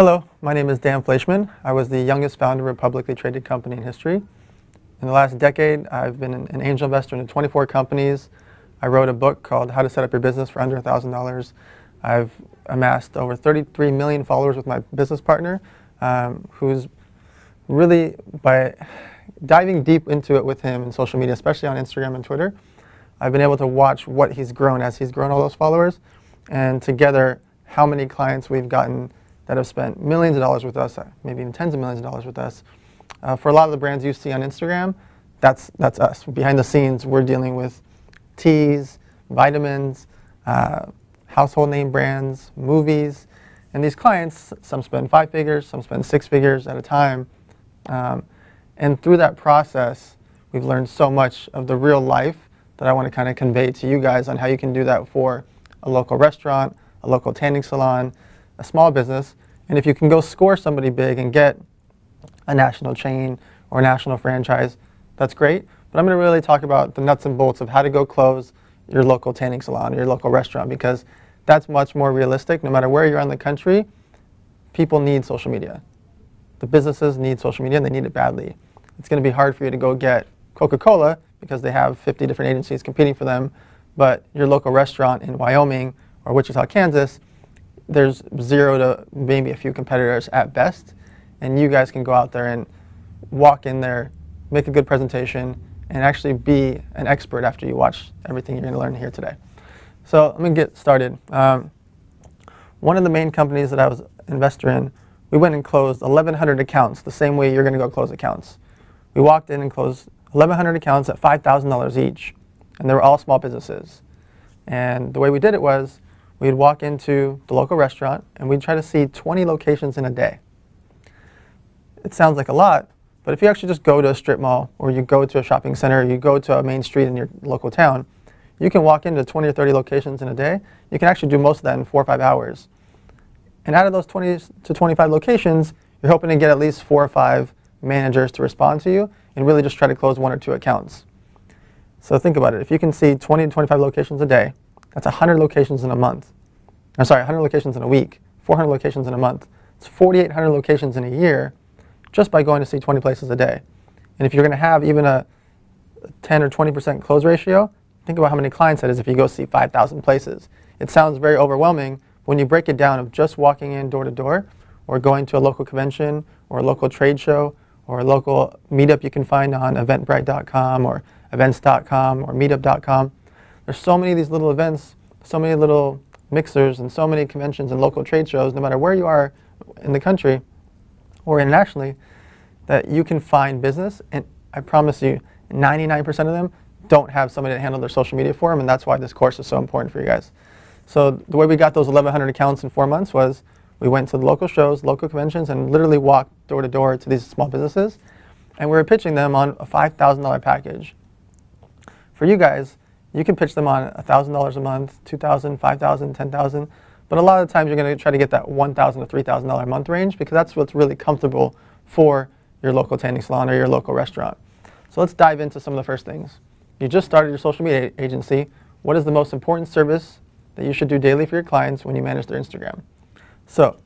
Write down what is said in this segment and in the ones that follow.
Hello, my name is Dan Fleischman. I was the youngest founder of a publicly traded company in history. In the last decade, I've been an angel investor in 24 companies. I wrote a book called How to Set Up Your Business for Under $1,000. I've amassed over 33 million followers with my business partner, who's really, by diving deep into it with him in social media, especially on Instagram and Twitter, I've been able to watch what he's grown as he's grown all those followers, and together how many clients we've gotten that have spent millions of dollars with us, maybe even tens of millions of dollars with us. For a lot of the brands you see on Instagram, that's us. Behind the scenes, we're dealing with teas, vitamins, household name brands, movies, and these clients, some spend 5 figures, some spend 6 figures at a time. And through that process, we've learned so much of the real life that I want to kind of convey to you guys on how you can do that for a local restaurant, a local tanning salon, a small business. And if you can go score somebody big and get a national chain or a national franchise, that's great. But I'm going to really talk about the nuts and bolts of how to go close your local tanning salon or your local restaurant, because that's much more realistic. No matter where you're in the country, people need social media. The businesses need social media, and they need it badly. It's going to be hard for you to go get Coca-Cola because they have 50 different agencies competing for them, but your local restaurant in Wyoming or Wichita, Kansas, there's 0 to maybe a few competitors at best, and you guys can go out there and walk in there, make a good presentation, and actually be an expert after you watch everything you're going to learn here today. So let me get started. One of the main companies that I was an investor in, we went and closed 1,100 accounts the same way you're going to go close accounts. We walked in and closed 1,100 accounts at $5,000 each, and they were all small businesses. And the way we did it was, we'd walk into the local restaurant and we'd try to see 20 locations in a day. It sounds like a lot, but if you actually just go to a strip mall, or you go to a shopping center, or you go to a main street in your local town, you can walk into 20 or 30 locations in a day. You can actually do most of that in 4 or 5 hours. And out of those 20 to 25 locations, you're hoping to get at least 4 or 5 managers to respond to you and really just try to close 1 or 2 accounts. So think about it. If you can see 20 to 25 locations a day, that's 100 locations in a month. I'm sorry, 100 locations in a week, 400 locations in a month. It's 4,800 locations in a year just by going to see 20 places a day. And if you're going to have even a 10 or 20% close ratio, think about how many clients that is if you go see 5,000 places. It sounds very overwhelming, but when you break it down of just walking in door to door, or going to a local convention, or a local trade show, or a local meetup you can find on eventbrite.com or events.com or meetup.com. There's so many of these little events, so many little mixers, and so many conventions and local trade shows, no matter where you are in the country or internationally, that you can find business. And I promise you, 99% of them don't have somebody to handle their social media for them, and that's why this course is so important for you guys. So the way we got those 1,100 accounts in 4 months was we went to the local shows, local conventions, and literally walked door to door to these small businesses, and we were pitching them on a $5,000 package. For you guys, you can pitch them on $1,000 a month, $2,000, $5,000, $10,000, but a lot of the times you're going to try to get that $1,000 to $3,000 a month range, because that's what's really comfortable for your local tanning salon or your local restaurant. So let's dive into some of the first things. You just started your social media agency. What is the most important service that you should do daily for your clients when you manage their Instagram? So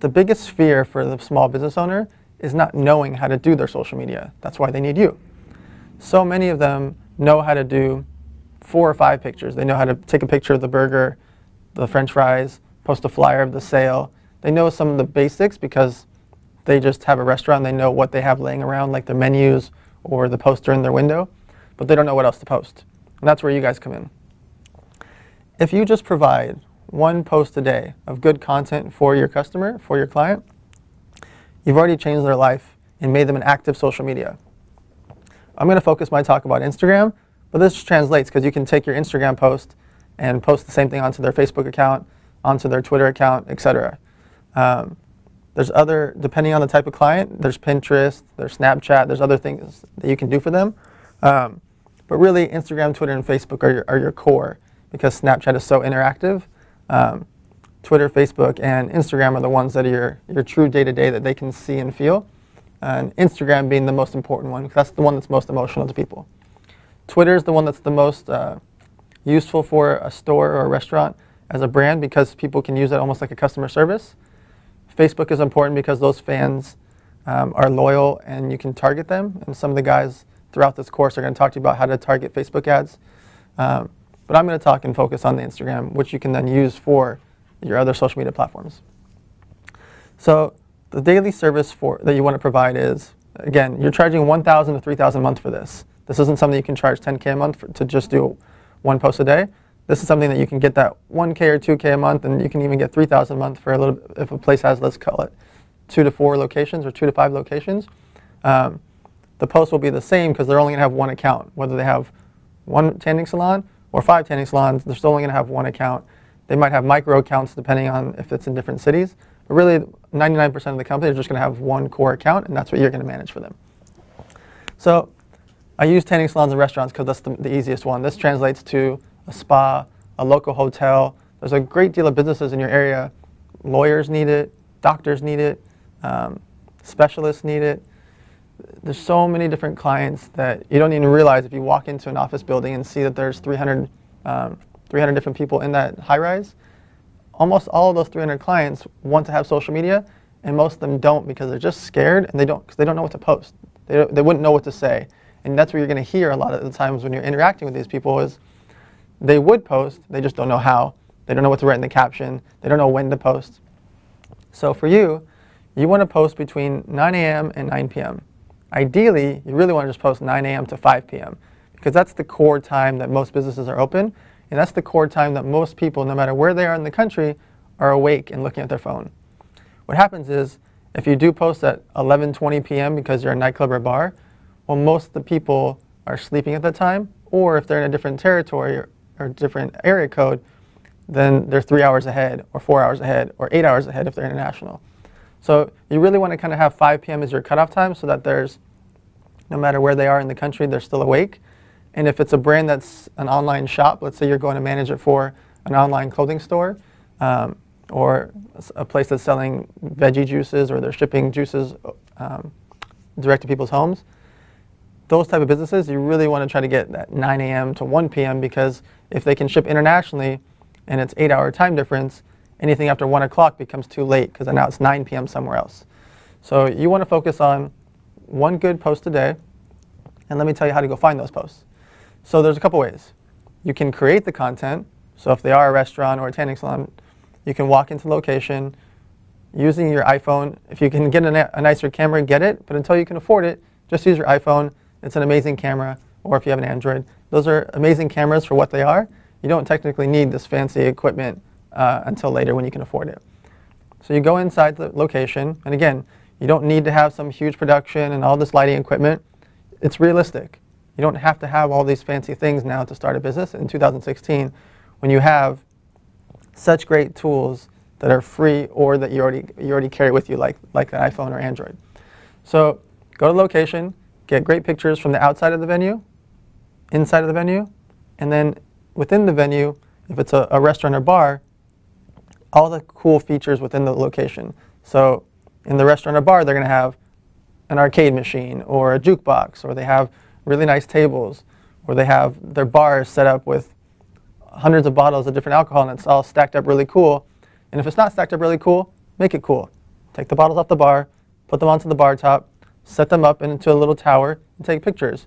the biggest fear for the small business owner is not knowing how to do their social media. That's why they need you. So many of them know how to do 4 or 5 pictures. They know how to take a picture of the burger, the French fries, post a flyer of the sale. They know some of the basics because they just have a restaurant. They know what they have laying around, like their menus or the poster in their window, but they don't know what else to post. And that's where you guys come in. If you just provide 1 post a day of good content for your customer, for your client, you've already changed their life and made them an active social media. I'm going to focus my talk about Instagram, but this translates because you can take your Instagram post and post the same thing onto their Facebook account, onto their Twitter account, etc. There's other, depending on the type of client, there's Pinterest, there's Snapchat, there's other things that you can do for them. But really, Instagram, Twitter, and Facebook are your core, because Snapchat is so interactive. Twitter, Facebook, and Instagram are the ones that are your true day-to-day that they can see and feel. And Instagram being the most important one, because that's the one that's most emotional to people. Twitter is the one that's the most useful for a store or a restaurant as a brand, because people can use it almost like a customer service. Facebook is important because those fans are loyal and you can target them. And some of the guys throughout this course are going to talk to you about how to target Facebook ads. But I'm going to talk and focus on the Instagram, which you can then use for your other social media platforms. So the daily service that you want to provide is, again, you're charging $1,000 to $3,000 a month for this. This isn't something you can charge $10K a month to just do one post a day. This is something that you can get that $1K or $2K a month, and you can even get $3,000 a month for a little. If a place has, let's call it, 2 to 4 locations or 2 to 5 locations. The post will be the same because they're only going to have one account. Whether they have one tanning salon or 5 tanning salons, they're still only going to have one account. They might have micro accounts depending on if it's in different cities. But really, 99% of the company are just going to have one core account, and that's what you're going to manage for them. So I use tanning salons and restaurants because that's the easiest one. This translates to a spa, a local hotel. There's a great deal of businesses in your area. Lawyers need it, doctors need it, specialists need it. There's so many different clients that you don't even realize if you walk into an office building and see that there's 300 different people in that high-rise. Almost all of those 300 clients want to have social media, and most of them don't because they're just scared and because they don't know what to post. They wouldn't know what to say. And that's what you're going to hear a lot of the times when you're interacting with these people is they would post, they just don't know how. They don't know what to write in the caption. They don't know when to post. So for you, you want to post between 9 a.m. and 9 p.m. Ideally, you really want to just post 9 a.m. to 5 p.m. because that's the core time that most businesses are open, and that's the core time that most people, no matter where they are in the country, are awake and looking at their phone. What happens is, if you do post at 11:20 p.m. because you're a nightclub or bar, well, most of the people are sleeping at that time, or if they're in a different territory or different area code, then they're 3 hours ahead, or 4 hours ahead, or 8 hours ahead if they're international. So you really want to kind of have 5 p.m. as your cutoff time so that there's, no matter where they are in the country, they're still awake. And if it's a brand that's an online shop, let's say you're going to manage it for an online clothing store, or a place that's selling veggie juices, or they're shipping juices direct to people's homes, those type of businesses, you really want to try to get that 9 a.m. to 1 p.m. because if they can ship internationally and it's 8-hour time difference, anything after 1 o'clock becomes too late because now it's 9 p.m. somewhere else. So you want to focus on one good post a day, and let me tell you how to go find those posts. So there's a couple ways. You can create the content. So if they are a restaurant or a tanning salon, you can walk into location using your iPhone. If you can get a nicer camera, get it. But until you can afford it, just use your iPhone. It's an amazing camera. Or if you have an Android, those are amazing cameras for what they are. You don't technically need this fancy equipment until later when you can afford it. So you go inside the location. And again, you don't need to have some huge production and all this lighting equipment. It's realistic. You don't have to have all these fancy things now to start a business in 2016 when you have such great tools that are free or that you already carry with you, like an iPhone or Android. So go to the location, get great pictures from the outside of the venue, inside of the venue, and then within the venue, if it's a restaurant or bar, all the cool features within the location. So in the restaurant or bar, they're going to have an arcade machine or a jukebox, or they have really nice tables, or they have their bars set up with hundreds of bottles of different alcohol, and it's all stacked up really cool. And if it's not stacked up really cool, make it cool. Take the bottles off the bar, put them onto the bar top, set them up into a little tower, and take pictures.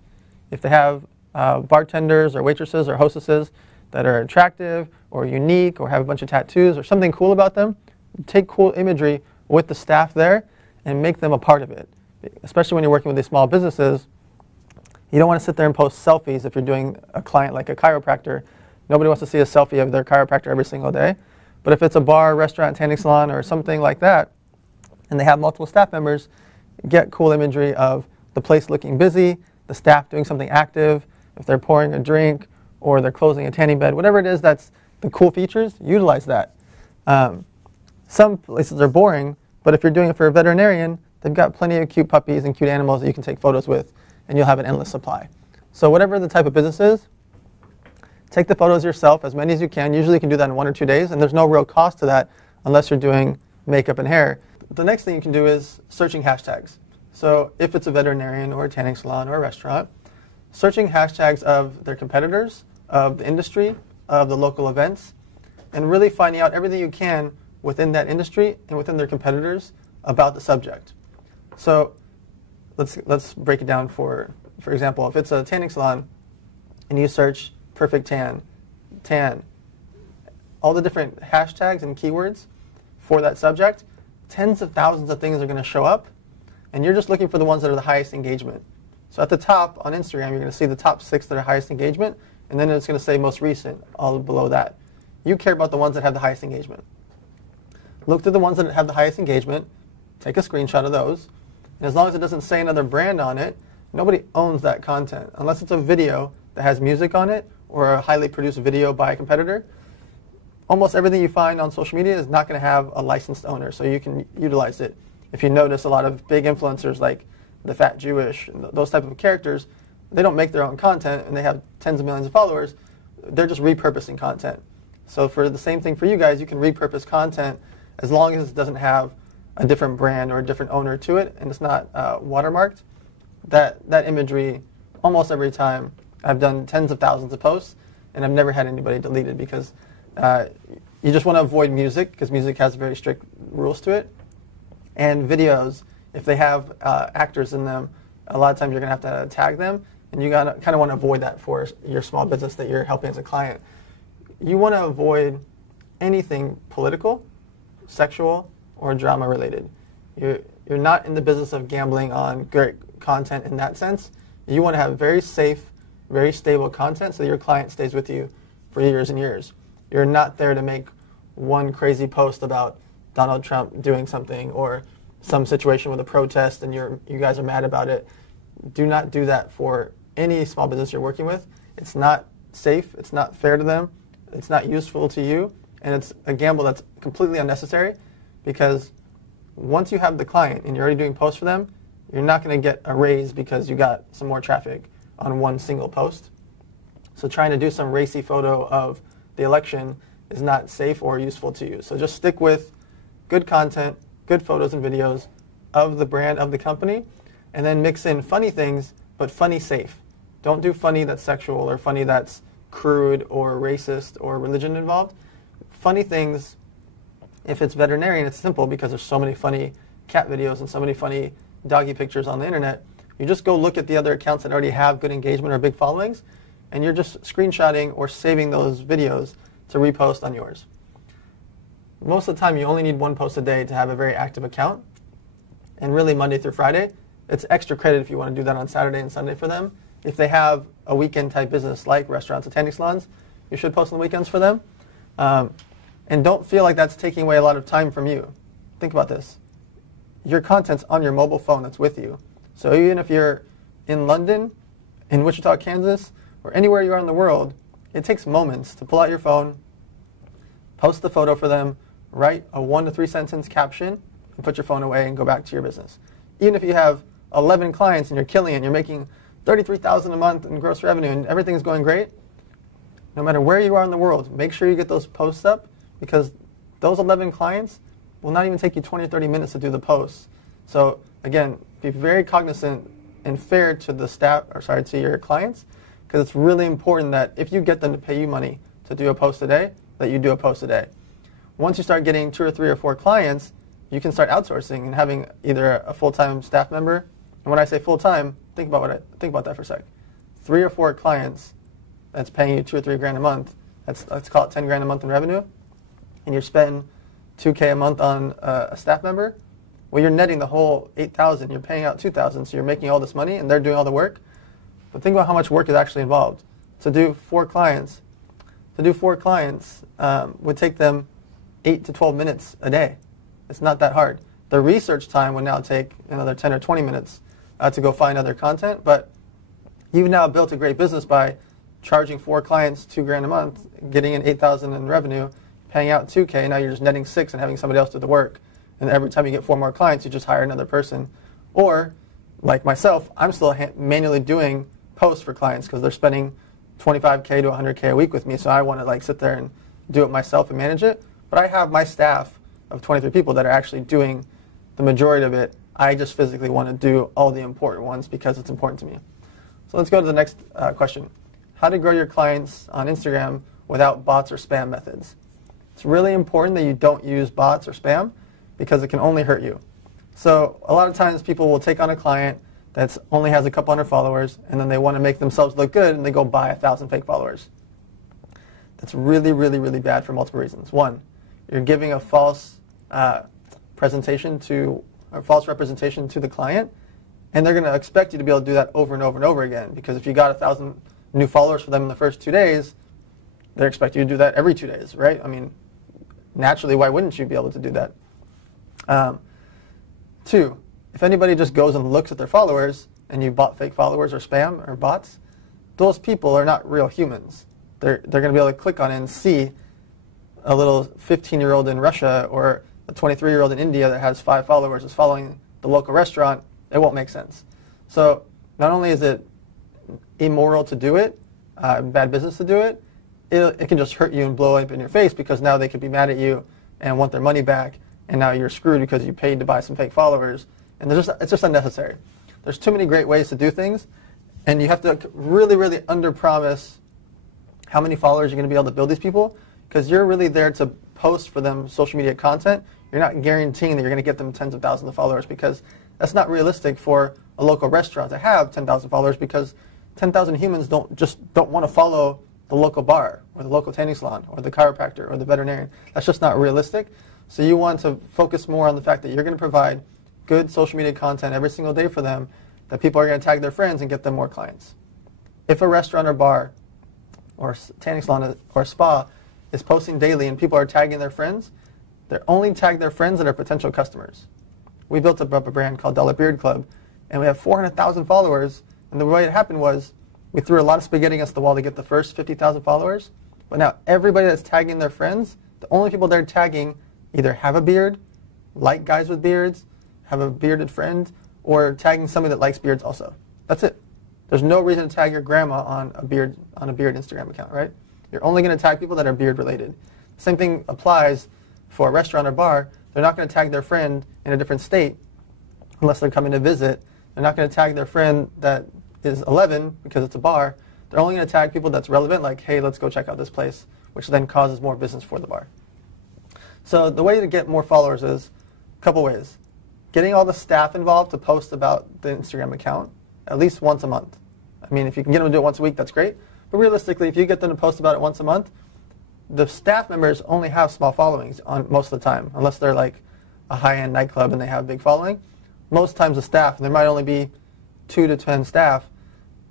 If they have bartenders or waitresses or hostesses that are attractive or unique or have a bunch of tattoos or something cool about them, take cool imagery with the staff there and make them a part of it. Especially when you're working with these small businesses, you don't want to sit there and post selfies if you're doing a client like a chiropractor. Nobody wants to see a selfie of their chiropractor every single day. But if it's a bar, restaurant, tanning salon, or something like that, and they have multiple staff members, get cool imagery of the place looking busy, the staff doing something active, if they're pouring a drink, or they're closing a tanning bed, whatever it is that's the cool features, utilize that. Some places are boring, but if you're doing it for a veterinarian, they've got plenty of cute puppies and cute animals that you can take photos with, and you'll have an endless supply. So whatever the type of business is, take the photos yourself, as many as you can. Usually you can do that in 1 or 2 days, and there's no real cost to that unless you're doing makeup and hair. The next thing you can do is searching hashtags. So if it's a veterinarian or a tanning salon or a restaurant, searching hashtags of their competitors, of the industry, of the local events, and really finding out everything you can within that industry and within their competitors about the subject. So let's break it down. For example, if it's a tanning salon and you search perfect tan, all the different hashtags and keywords for that subject, tens of thousands of things are going to show up, and you're just looking for the ones that are the highest engagement. So at the top on Instagram, you're going to see the top 6 that are highest engagement, and then it's going to say most recent, all below that. You care about the ones that have the highest engagement. Look through the ones that have the highest engagement, take a screenshot of those, and as long as it doesn't say another brand on it, nobody owns that content. Unless it's a video that has music on it or a highly produced video by a competitor, almost everything you find on social media is not going to have a licensed owner, so you can utilize it. If you notice, a lot of big influencers like the Fat Jewish, and those type of characters, they don't make their own content and they have tens of millions of followers. They're just repurposing content. So for the same thing for you guys, you can repurpose content as long as it doesn't have a different brand or a different owner to it and it's not watermarked. That imagery, almost every time, I've done tens of thousands of posts and I've never had anybody deleted because you just want to avoid music because music has very strict rules to it. And videos, if they have actors in them, a lot of times you're going to have to tag them, and you kind of want to avoid that for your small business that you're helping as a client. You want to avoid anything political, sexual, or drama related. You're not in the business of gambling on great content in that sense. You want to have very safe, very stable content so that your client stays with you for years and years. You're not there to make one crazy post about Donald Trump doing something or some situation with a protest and you guys are mad about it. Do not do that for any small business you're working with. It's not safe, it's not fair to them, it's not useful to you, and it's a gamble that's completely unnecessary because once you have the client and you're already doing posts for them, you're not going to get a raise because you got some more traffic on one single post. So trying to do some racy photo of the election is not safe or useful to you. So just stick with good content, good photos and videos of the brand, of the company, and then mix in funny things, but funny safe. Don't do funny that's sexual or funny that's crude or racist or religion involved. Funny things, if it's veterinarian, it's simple because there's so many funny cat videos and so many funny doggy pictures on the internet. You just go look at the other accounts that already have good engagement or big followings, and you're just screenshotting or saving those videos to repost on yours. Most of the time, you only need one post a day to have a very active account. And really, Monday through Friday, it's extra credit if you want to do that on Saturday and Sunday for them. If they have a weekend type business like restaurants and tanning salons, you should post on the weekends for them. And don't feel like that's taking away a lot of time from you. Think about this. Your content's on your mobile phone that's with you. So even if you're in London, in Wichita, Kansas, or anywhere you are in the world, it takes moments to pull out your phone, post the photo for them, write a 1 to 3 sentence caption, and put your phone away and go back to your business. Even if you have 11 clients and you're killing it, you're making $33,000 a month in gross revenue and everything's going great, no matter where you are in the world, make sure you get those posts up because those 11 clients will not even take you 20 or 30 minutes to do the posts. So again, be very cognizant and fair to the staff, to your clients, because it's really important that if you get them to pay you money to do a post a day, that you do a post a day. Once you start getting 2 or 3 or 4 clients, you can start outsourcing and having either a full-time staff member. And when I say full-time, think about that for a sec. 3 or 4 clients that's paying you $2 or $3 grand a month. Let's call it $10 grand a month in revenue, and you spend $2K a month on a staff member. Well, you're netting the whole $8,000. You're paying out $2,000, so you're making all this money, and they're doing all the work. But think about how much work is actually involved. To do 4 clients would take them 8 to 12 minutes a day. It's not that hard. The research time would now take another 10 or 20 minutes to go find other content, but you've now built a great business by charging 4 clients $2 grand a month, getting in $8,000 in revenue, paying out $2K. Now you're just netting 6 and having somebody else do the work. And every time you get 4 more clients, you just hire another person. Or, like myself, I'm still manually doing posts for clients because they're spending $25K to $100K a week with me. So I want to sit there and do it myself and manage it. But I have my staff of 23 people that are actually doing the majority of it. I just physically want to do all the important ones because it's important to me. So let's go to the next question. How to grow your clients on Instagram without bots or spam methods. It's really important that you don't use bots or spam because it can only hurt you. So a lot of times people will take on a client that only has a couple hundred followers, and then they want to make themselves look good, and they go buy 1,000 fake followers. That's really, really, really bad for multiple reasons. One, you're giving a false representation to the client, and they're going to expect you to be able to do that over and over and over again, because if you got 1,000 new followers for them in the first 2 days, they expect you to do that every 2 days, right? I mean, naturally, why wouldn't you be able to do that? Two, if anybody just goes and looks at their followers and you bought fake followers or spam or bots, those people are not real humans. They're going to be able to click on it and see a little 15-year-old in Russia or a 23-year-old in India that has 5 followers is following the local restaurant. It won't make sense. So not only is it immoral to do it, bad business to do it, it can just hurt you and blow up in your face, because now they could be mad at you and want their money back, and now you're screwed because you paid to buy some fake followers. And it's just unnecessary. There's too many great ways to do things, and you have to really, really under-promise how many followers you're going to be able to build these people, because you're really there to post for them social media content. You're not guaranteeing that you're going to get them tens of thousands of followers, because that's not realistic for a local restaurant to have 10,000 followers, because 10,000 humans don't want to follow the local bar or the local tanning salon or the chiropractor or the veterinarian. That's just not realistic. So you want to focus more on the fact that you're going to provide good social media content every single day for them, that people are going to tag their friends and get them more clients. If a restaurant or bar or tanning salon or spa is posting daily and people are tagging their friends, they're only tag their friends that are potential customers. We built up a brand called Dollar Beard Club, and we have 400,000 followers, and the way it happened was we threw a lot of spaghetti against the wall to get the first 50,000 followers, but now everybody that's tagging their friends, the only people they're tagging either have a beard, like guys with beards, have a bearded friend, or tagging somebody that likes beards also. That's it. There's no reason to tag your grandma on a beard Instagram account, right? You're only going to tag people that are beard related. Same thing applies for a restaurant or bar. They're not going to tag their friend in a different state unless they're coming to visit. They're not going to tag their friend that is 11 because it's a bar. They're only going to tag people that's relevant, like, hey, let's go check out this place, which then causes more business for the bar. So the way to get more followers is a couple ways. Getting all the staff involved to post about the Instagram account at least once a month. I mean, if you can get them to do it once a week, that's great. But realistically, if you get them to post about it once a month, the staff members only have small followings on most of the time, unless they're like a high-end nightclub and they have a big following. Most times the staff, and there might only be 2 to 10 staff,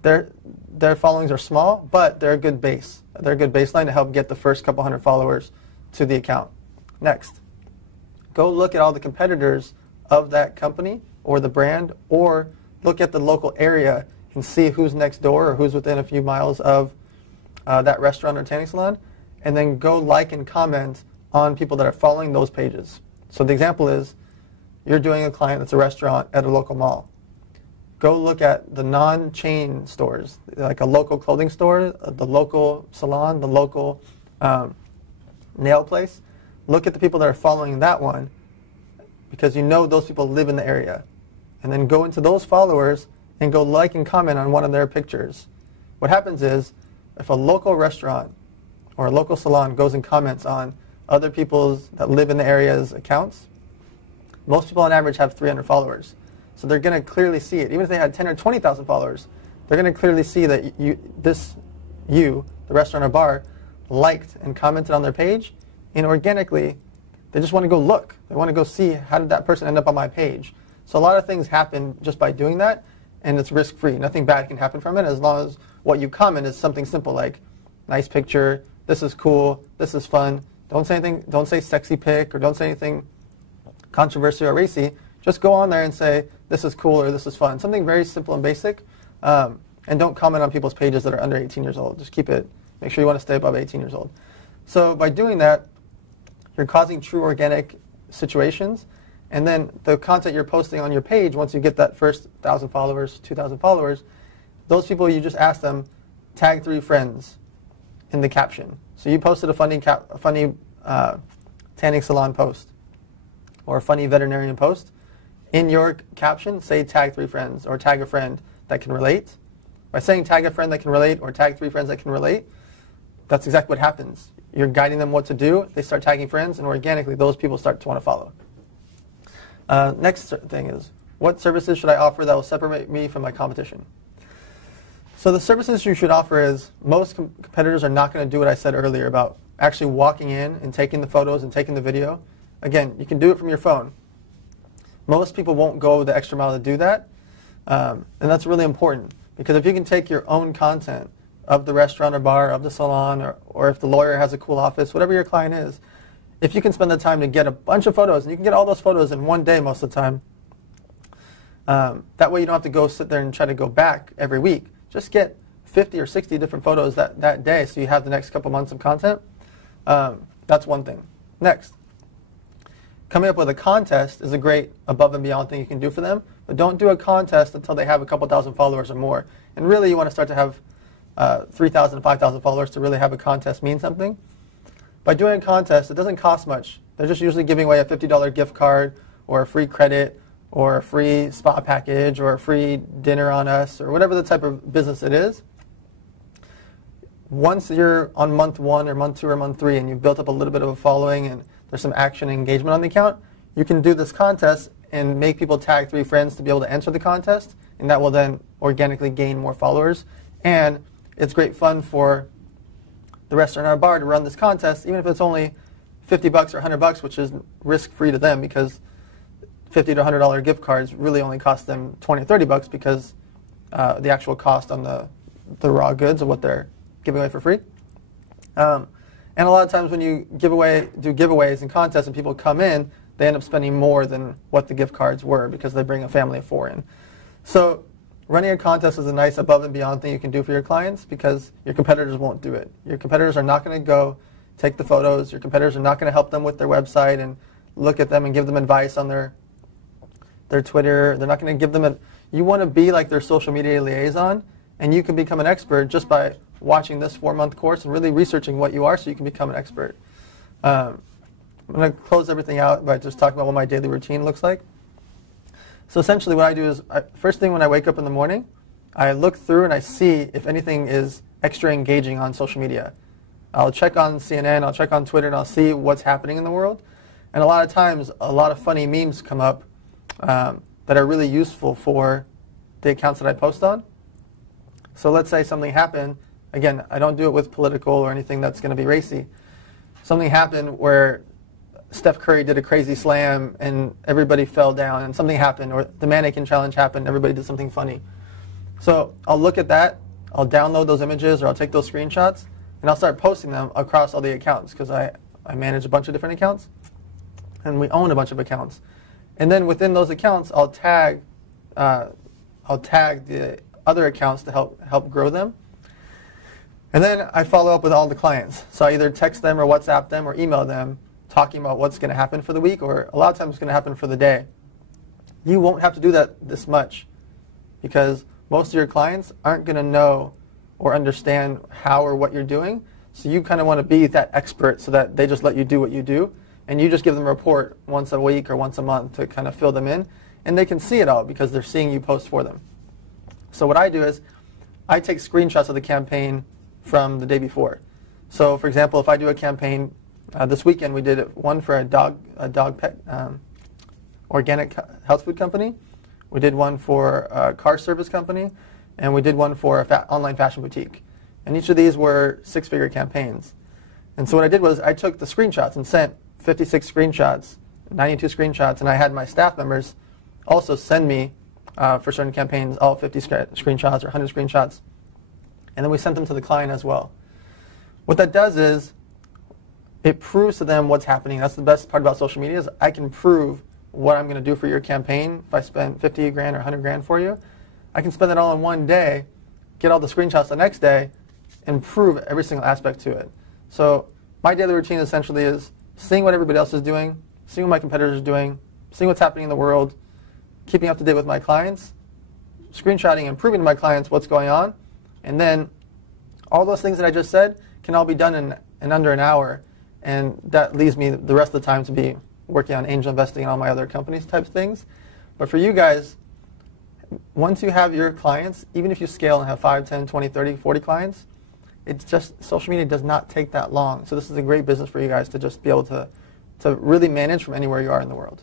their followings are small, but they're a good base. They're a good baseline to help get the first couple hundred followers to the account. Next, go look at all the competitors of that company or the brand, or look at the local area and see who's next door or who's within a few miles of that restaurant or tanning salon, and then go like and comment on people that are following those pages. So the example is, you're doing a client that's a restaurant at a local mall. Go look at the non-chain stores, like a local clothing store, the local salon, the local nail place. Look at the people that are following that one, because you know those people live in the area. And then go into those followers and go like and comment on one of their pictures. What happens is, if a local restaurant or a local salon goes and comments on other people's that live in the area's accounts, most people on average have 300 followers. So they're going to clearly see it. Even if they had 10 or 20,000 followers, they're going to clearly see that the restaurant or bar, liked and commented on their page, and organically, they just want to go look. They want to go see, how did that person end up on my page? So a lot of things happen just by doing that, and it's risk-free. Nothing bad can happen from it, as long as what you comment is something simple like, nice picture, this is cool, this is fun. Don't say anything, don't say sexy pic, or don't say anything controversial or racy. Just go on there and say, this is cool or this is fun. Something very simple and basic. And don't comment on people's pages that are under 18 years old. Just make sure you want to stay above 18 years old. So by doing that, you're causing true organic situations. And then the content you're posting on your page, once you get that first 1,000 followers, 2,000 followers, those people, you just ask them, tag 3 friends in the caption. So you posted a funny tanning salon post or a funny veterinarian post. In your caption, say tag 3 friends or tag a friend that can relate. By saying tag a friend that can relate or tag 3 friends that can relate, that's exactly what happens. you're guiding them what to do, they start tagging friends, and organically those people start to want to follow. Next thing is, what services should I offer that will separate me from my competition? So the services you should offer is, most competitors are not going to do what I said earlier about actually walking in and taking the photos and taking the video. Again, you can do it from your phone. Most people won't go the extra mile to do that, and that's really important, because if you can take your own content of the restaurant or bar, of the salon, or if the lawyer has a cool office, whatever your client is, if you can spend the time to get a bunch of photos, and you can get all those photos in one day most of the time, that way you don't have to go sit there and try to go back every week. Just get 50 or 60 different photos that day so you have the next couple months of content. That's one thing. Next, coming up with a contest is a great above and beyond thing you can do for them, but don't do a contest until they have a couple thousand followers or more. And really you want to start to have 3,000, 5,000 followers to really have a contest mean something. By doing a contest, it doesn't cost much. They're just usually giving away a $50 gift card or a free credit or a free spa package or a free dinner on us or whatever the type of business it is. Once you're on month 1 or month 2 or month 3 and you've built up a little bit of a following and there's some action and engagement on the account, you can do this contest and make people tag 3 friends to be able to enter the contest, and that will then organically gain more followers. And it's great fun for the restaurant or bar to run this contest, even if it's only $50 or $100, which is risk-free to them, because $50 to $100 gift cards really only cost them $20 or $30 because the actual cost on the raw goods of what they're giving away for free. And a lot of times when you do giveaways and contests and people come in, they end up spending more than what the gift cards were because they bring a family of 4 in. So running a contest is a nice above and beyond thing you can do for your clients, because your competitors won't do it. Your competitors are not going to go take the photos. Your competitors are not going to help them with their website and look at them and give them advice on their Twitter. They're not going to give them you want to be like their social media liaison, and you can become an expert just by watching this 4-month course and really researching what you are so you can become an expert. I'm going to close everything out by just talking about what my daily routine looks like. So essentially what I do is, first thing when I wake up in the morning, I look through and I see if anything is extra engaging on social media. I'll check on CNN, I'll check on Twitter, and I'll see what's happening in the world. And a lot of times, a lot of funny memes come up that are really useful for the accounts that I post on. So let's say something happened. Again, I don't do it with political or anything that's going to be racy. Something happened where Steph Curry did a crazy slam and everybody fell down, and something happened, or the mannequin challenge happened, everybody did something funny. So I'll look at that, I'll download those images, or I'll take those screenshots, and I'll start posting them across all the accounts, because I manage a bunch of different accounts, and we own a bunch of accounts. And then within those accounts, I'll tag the other accounts to help grow them. And then I follow up with all the clients. So I either text them or WhatsApp them or email them talking about what's going to happen for the week, or a lot of times it's going to happen for the day. You won't have to do that this much, because most of your clients aren't going to know or understand how or what you're doing. So you kind of want to be that expert so that they just let you do what you do, and you just give them a report once a week or once a month to kind of fill them in, and they can see it all because they're seeing you post for them. So what I do is I take screenshots of the campaign from the day before. So for example, if I do a campaign, this weekend we did one for a dog pet organic health food company. We did one for a car service company, and we did one for an online fashion boutique. And each of these were 6-figure campaigns. And so what I did was I took the screenshots and sent 56 screenshots, 92 screenshots, and I had my staff members also send me for certain campaigns all 50 screenshots or 100 screenshots. And then we sent them to the client as well. What that does is it proves to them what's happening. That's the best part about social media, is I can prove what I'm going to do for your campaign. If I spend 50 grand or 100 grand for you, I can spend it all in one day, get all the screenshots the next day, and prove every single aspect to it. So my daily routine essentially is seeing what everybody else is doing, seeing what my competitors are doing, seeing what's happening in the world, keeping up to date with my clients, screenshotting and proving to my clients what's going on, and then all those things that I just said can all be done in under an hour, and that leaves me the rest of the time to be working on angel investing and all my other companies type things. But for you guys, once you have your clients, even if you scale and have 5, 10, 20, 30, 40 clients, It's just, social media does not take that long. So this is a great business for you guys to just be able to really manage from anywhere you are in the world.